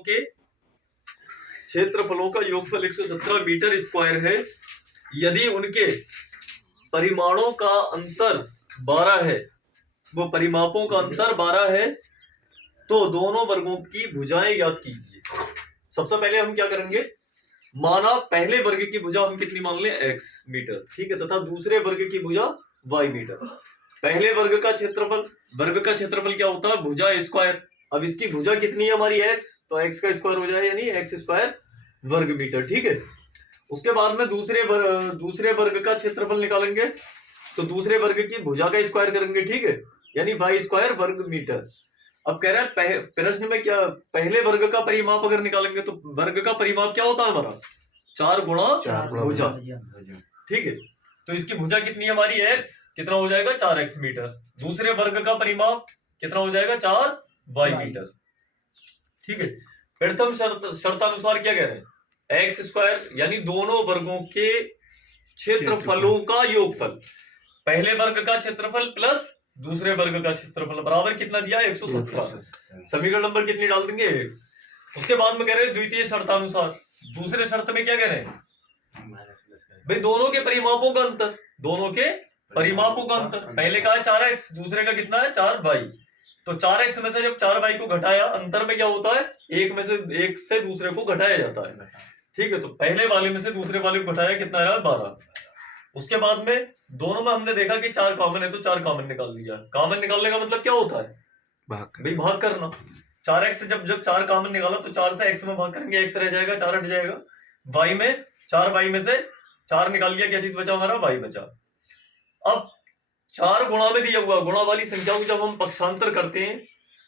के क्षेत्रफलों का योगफल 117 मीटर स्क्वायर है यदि उनके परिमाणों का अंतर 12 है, वो परिमापों का अंतर 12 है, तो दोनों वर्गों की भुजाएं ज्ञात कीजिए। सबसे पहले हम क्या करेंगे, माना पहले वर्ग की भुजा हम कितनी मान लें x मीटर, ठीक है, तथा दूसरे वर्ग की भुजा y मीटर। पहले वर्ग का क्षेत्रफल क्या होता है, भुजा स्क्वायर। अब इसकी भुजा कितनी है हमारी x, तो x का स्क्वायर हो जाए यानी x स्क्वायर वर्ग मीटर, ठीक है। उसके बाद में दूसरे वर्ग का क्षेत्रफल निकालेंगे, तो दूसरे वर्ग की भुजा का स्क्वायर करेंगे, ठीक है, यानी y स्क्वायर वर्ग मीटर। अब कह रहा है प्रश्न में क्या, पहले वर्ग का परिमाप अगर निकालेंगे तो वर्ग का परिमाप क्या होता है हमारा 4 गुणा भुजा, ठीक है। तो इसकी भुजा कितनी है हमारी x, कितना हो जाएगा 4x मीटर। दूसरे वर्ग का परिमाप कितना हो जाएगा 4y मीटर, ठीक है। प्रथम शर्तानुसार क्या कह रहे हैं, x स्क्वायर यानी दोनों वर्गों के क्षेत्रफलों का योगफल, पहले वर्ग का क्षेत्रफल प्लस दूसरे वर्ग का क्षेत्रफल बराबर कितना दिया 117। समीकरण नंबर कितनी डाल देंगे। उसके बाद में कह रहे हैं द्वितीय शर्तानुसार, दूसरे शर्त में क्या कह रहे हैं भाई, दोनों के परिमापों का अंतर, दोनों के परिमापों का अंतर, पहले का है 4x, दूसरे का कितना है 4y। तो 4x में से जब 4y को घटाया, अंतर में क्या होता है, एक से दूसरे को घटाया जाता है, ठीक है। तो पहले वाले में से दूसरे वाले को घटाया, कितना रहा 12। उसके बाद में दोनों में हमने देखा कि 4 कॉमन है, तो 4 कॉमन निकाल लिया। कॉमन निकालने का मतलब क्या होता है, भाग करना। 4x से जब 4 कॉमन निकाला तो 4 से x में भाग करेंगे, x रह जाएगा, 4 हट जाएगा। y में 4y में से 4 निकाल लिया, क्या चीज बचा हमारा, y बचा। अब 4 गुणा में दिया हुआ, गुणा वाली संख्या को जब हम पक्षांतर करते हैं,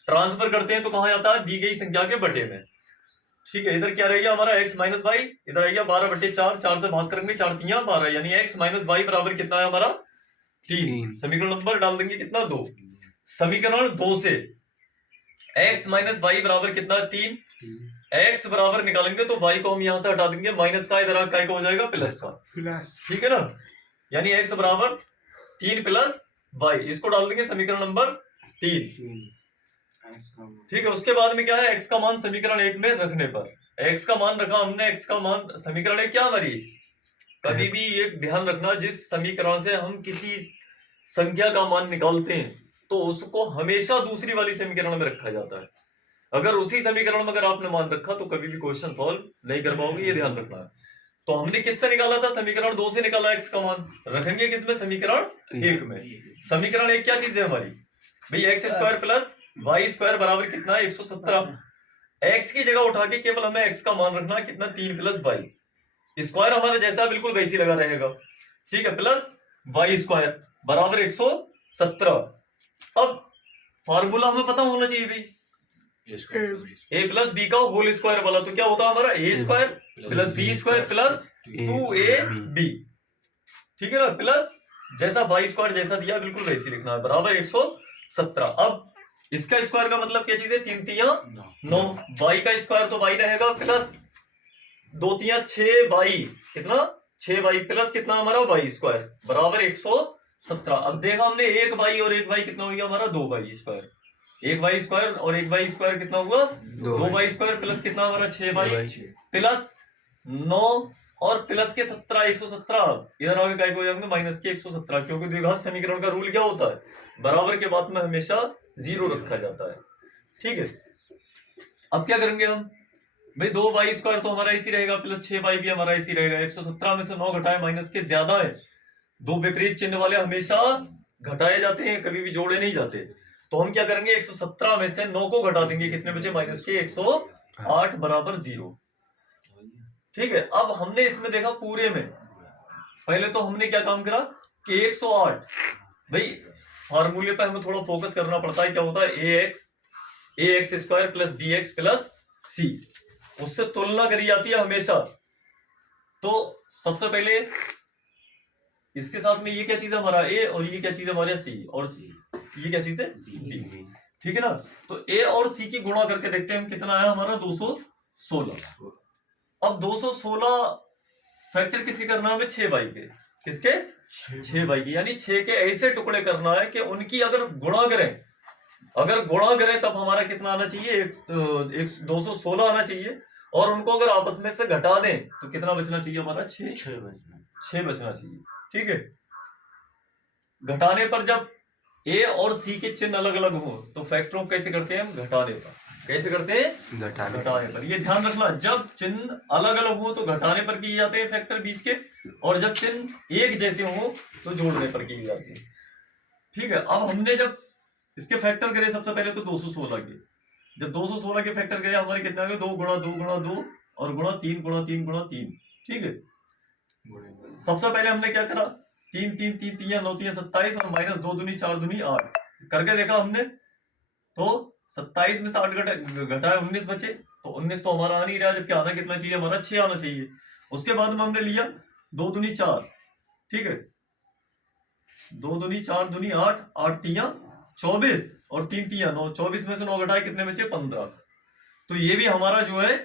ट्रांसफर करते हैं, तो कहां जाता है, दी गई संख्या के बटे में, ठीक है। इधर क्या रहेगा हमारा x माइनस वाई, इधर रहेगा 12/4, 4 से भाग करेंगे, 4 तियां 12, यानी x माइनस वाई बराबर कितना है हमारा 3। समीकरण नंबर डाल देंगे कितना 2। समीकरण 2 से x माइनस वाई बराबर कितना 3, x बराबर निकालेंगे तो y को हम यहां से हटा देंगे, माइनस का इधर का हो जाएगा प्लस का, ठीक है ना, यानी x बराबर 3 प्लस y, इसको डाल देंगे समीकरण नंबर 3, ठीक है। उसके बाद में क्या है, x का मान समीकरण 1 में रखने पर, x का मान रखा हमने, x का मान समीकरण 1 क्या हमारी, कभी भी एक ध्यान रखना, जिस समीकरण से हम किसी संख्या का मान निकालते हैं तो उसको हमेशा दूसरी वाली समीकरण में रखा जाता है। अगर उसी समीकरण में अगर आपने मान रखा तो कभी भी क्वेश्चन सॉल्व नहीं कर पाओगे, ये ध्यान रखना है। तो हमने किससे निकाला था, समीकरण 2 से निकाला x का मान, रखेंगे किसमें, समीकरण 1 में। समीकरण 1 क्या चीज है हमारी भाई, x square plus y square बराबर कितना है 117। x की जगह उठा के केवल हमें x का मान रखना, कितना 3 प्लस y, स्क्वायर हमारा जैसा बिल्कुल वैसी लगा रहेगा, ठीक है, प्लस y स्क्वायर बराबर 117। अब फार्मूला हमें पता होना चाहिए भाई, a प्लस बी का होल स्क्वायर वाला, तो क्या होता है हमारा a square plus B square plus 2ab, ठीक है ना, प्लस जैसा y स्क्वायर जैसा दिया बिल्कुल वैसी लिखना है, बराबर 117। अब इसका स्क्वायर का मतलब क्या चीज है, 3 तियां 9, y का स्क्वायर तो y रहेगा प्लस 2 तियां 6y, कितना 6y प्लस कितना हमारा y स्क्वायर बराबर 117। अब देखा हमने 1y और 1y कितना हो गया हमारा 2y स्क्वायर, 1y स्क्वायर और 1y स्क्वायर कितना हुआ 2y स्क्वायर प्लस कितना हमारा 6y प्लस 9 और प्लस के 17 117, इधर आगे काय हो जाएंगे माइनस के 117, क्योंकि द्विघात समीकरण का रूल क्या होता है, बराबर के बाद में हमेशा 0 रखा जाता है, ठीक है। अब क्या करेंगे हम भाई, 2y स्क्वायर तो हमारा इसी रहेगा प्लस 6y भी हमारा इसी रहेगा, 117 में से 9 घटाए माइनस के ज्यादा है, दो विपरीत चिन्ह वाले हमेशा घटाए जाते हैं, कभी भी जोड़े नहीं जाते। तो हम क्या करेंगे, 117 में से 9 को घटा देंगे, कितने बचे माइनस के 108 बराबर 0, ठीक है। अब हमने इसमें देखा पूरे में, पहले तो हमने क्या काम करा कि 108, भाई फार्मूले पर हमें थोड़ा फोकस करना पड़ता है, क्या होता है ax square plus bx plus c, उससे तुलना करी जाती है हमेशा। तो सबसे पहले इसके साथ में ये क्या चीज है हमारा a, और ये क्या चीज है हमारा c, और ये क्या चीज है b, ठीक है ना। तो a और c की गुणा करके देखते हैं हम, कितना है हमारा 216। अब 216 फैक्टर किसके करना है हमें, 6y के, किसके 6y के, यानी 6 के ऐसे टुकड़े करना है कि उनकी अगर गुणा करें अगर गुणा करें तब हमारा कितना आना चाहिए, 216 आना चाहिए। और उनको अगर आपस में से घटा दें तो कितना बचना चाहिए हमारा, 6 बचना चाहिए। ठीक है, घटाने पर जब ए और सी के चिन्ह अलग अलग हो तो फैक्टरों कैसे करते हैं हम, घटाने पर। कैसे करते हैं, घटाने पर। ये ध्यान रखना, जब चिन्ह अलग अलग हो तो घटाने पर किए जाते हैं फैक्टर बीच के, और जब चिन्ह एक जैसे हो तो जोड़ने पर किए जाते हैं। ठीक है, अब हमने जब इसके फैक्टर करे सबसे पहले तो 216 के, जब 216 के फैक्टर करे हमारे कितना आ गए, 2 गुणा 2 गुणा 2 और गुणा 3 गुणा 3 गुणा 3। ठीक है, सबसे पहले हमने क्या करा, 3 3 3 3 9 3 27 और माइनस 2 दूनी 4 दूनी 8 करके देखा हमने, तो 27 में से 8 घटाए 19 बचे, तो 19 तो हमारा आ नहीं रहा, जबकि आना कितना चाहिए हमारा, 6 आना चाहिए। उसके बाद में हमने लिया 2 दूनी 4, ठीक है, 2 दूनी 4 दूनी 8, 8 तिया 24 और 3 तिया 9, 24 में से 9 घटाए कितने बचे, 15। तो ये भी हमारा जो है,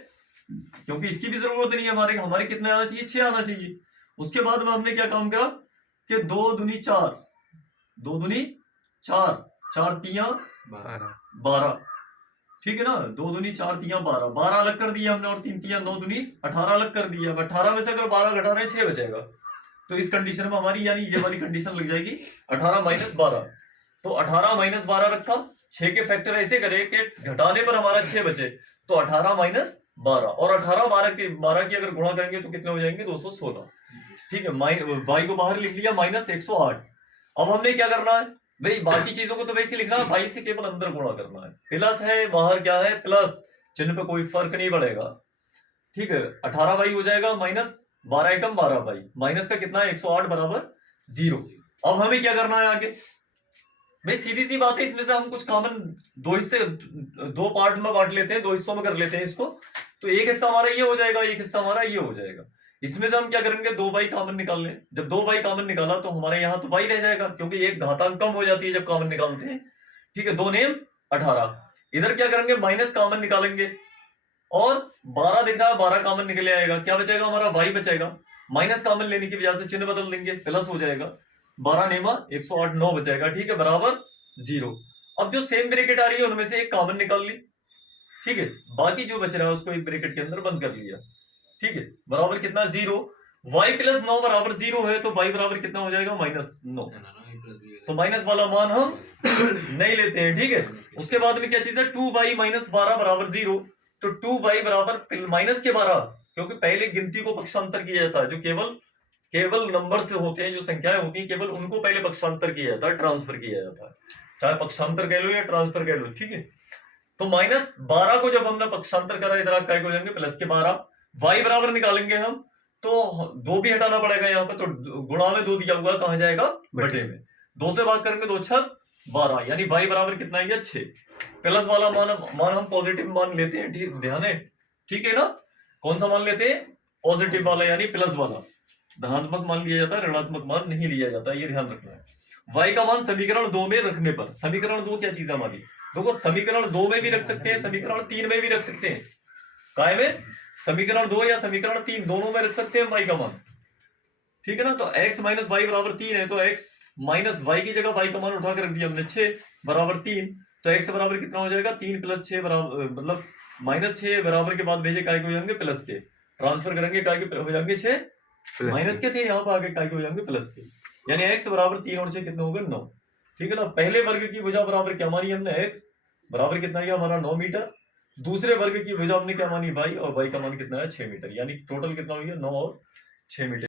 क्योंकि इसकी भी जरूरत नहीं है हमारे कितने आना चाहिए, 6 आना चाहिए। उसके बाद में हमने क्या काम करा कि 2 दूनी 4, 2 दूनी 4, 4 तिया 12, ठीक है ना, 2 दूनी 4 तिया 12, 12 अलग कर दिया हमने, और 3 तिया 9 दूनी 18 अलग कर दिया। 18 में से अगर 12 घटा रहे हैं 6 बचेगा, तो इस कंडीशन में हमारी यानी ये वाली कंडीशन लग जाएगी 18 माइनस 12। तो 18 माइनस 12 रखा, 6 के फैक्टर ऐसे करे कि घटाने पर हमारा 6 बचे, तो 18 माइनस 12, और 18 12 की अगर गुणा करेंगे तो कितने हो जाएंगे, 216। ठीक है, वाई को बाहर लिख लिया माइनस 108। अब हमने क्या करना है भाई, बाकी चीजों को तो वैसे लिखना है, वाई से केवल अंदर गुणा करना है। प्लस है, बाहर क्या है, प्लस, चिन्ह पे कोई फर्क नहीं पड़ेगा। ठीक है, 18 वाई हो जाएगा माइनस 12 एकम 12 वाई, माइनस का कितना है 108 बराबर 0। अब हमें क्या करना है आगे भाई, सीधी सी बात है, इसमें से हम कुछ कॉमन दो हिस्से, 2 पार्ट में बांट लेते हैं, 2 हिस्सों में कर लेते हैं इसको। तो एक हिस्सा हमारा ये हो जाएगा, एक हिस्सा हमारा ये हो जाएगा। इसमें से हम क्या करेंगे, 2 वाई कॉमन निकाल लें। जब 2 वाई कॉमन निकाला तो हमारे यहाँ तो वाई रह जाएगा, क्योंकि एक घातांक कम हो जाती है जब कॉमन निकालते हैं। ठीक है, 2 नेम 18। इधर क्या करेंगे, माइनस कॉमन निकालेंगे, और 12 दिख रहा है, 12 कॉमन निकले आएगा, क्या बचेगा हमारा, वाई बचेगा। माइनस कॉमन लेने की वजह से चिन्ह बदल देंगे, प्लस हो जाएगा, 12 नेमा 108 9 बचेगा। ठीक है, बराबर 0। अब जो सेम ब्रैकेट आ रही है उनमें से एक कॉमन निकाल ली। ठीक है, बाकी जो बच रहा है उसको एक ब्रैकेट के अंदर बंद कर लिया। ठीक है, बराबर कितना, 0। y प्लस 9 बराबर 0 है, तो y बराबर कितना हो जाएगा, माइनस 9। तो माइनस वाला मान हम नहीं लेते हैं। ठीक है, उसके बाद में क्या चीज है, 2y माइनस 12 बराबर 0। तो 2y बराबर माइनस के 12, क्योंकि पहले गिनती को पक्षांतर किया जाता है, जो केवल नंबर से होते हैं, जो संख्याएं होती हैं केवल उनको पहले पक्षांतर किया जाता है, ट्रांसफर किया जाता है, चाहे पक्षांतर कह लो या ट्रांसफर कह लो। ठीक है, तो माइनस 12 को जब हमने पक्षांतर करा, इधर आप क्या हो जाएंगे, प्लस के 12। y बराबर निकालेंगे हम, तो 2 भी हटाना पड़ेगा यहाँ पे, तो गुणा में 2 दिया हुआ कहां जाएगा, बटे में। 2 से भाग करेंगे 2 छक 12, यानी y बराबर कितना है, 6। प्लस वाला मान हम पॉजिटिव मान लेते हैं, ठीक ध्यान है, ठीक है ना। कौन सा मान लेते हैं, पॉजिटिव वाला, यानी प्लस वाला। धनात्मक मान लिया जाता है, ऋणात्मक मान नहीं लिया जाता, ये ध्यान रखना है। y का मान समीकरण 2 में रखने पर, समीकरण 2 क्या चीज है हमारी, देखो समीकरण 2 में भी रख सकते हैं, समीकरण 3 में भी रख सकते हैं। काय में, समीकरण 2 या समीकरण 3 दोनों में रख सकते हैं y का मान। ठीक है ना, तो x माइनस वाई बराबर 3 है, तो x माइनस वाई की जगह y का मान उठा कर रख दिया हमने, 6 बराबर 3। तो x बराबर कितना हो जाएगा, 3 प्लस 6 बराबर, मतलब माइनस 6 बराबर के बाद भेजे काय के हो जाएंगे, प्लस के। ट्रांसफर करेंगे काय के हो जाएंगे 6, माइनस के थे, यहाँ पर आगे काय के हो जाएंगे प्लस के, यानी x बराबर 3 और 6 कितने हो गए, 9। ठीक है ना, पहले वर्ग की भुजा बराबर क्या मानी हमने, x बराबर कितना है हमारा 9 मीटर। दूसरे वर्ग की भुजा हमने क्या मानी, y, और y का मान कितना है 6 मीटर, यानी टोटल कितना हो गया 9 और 6 मीटर।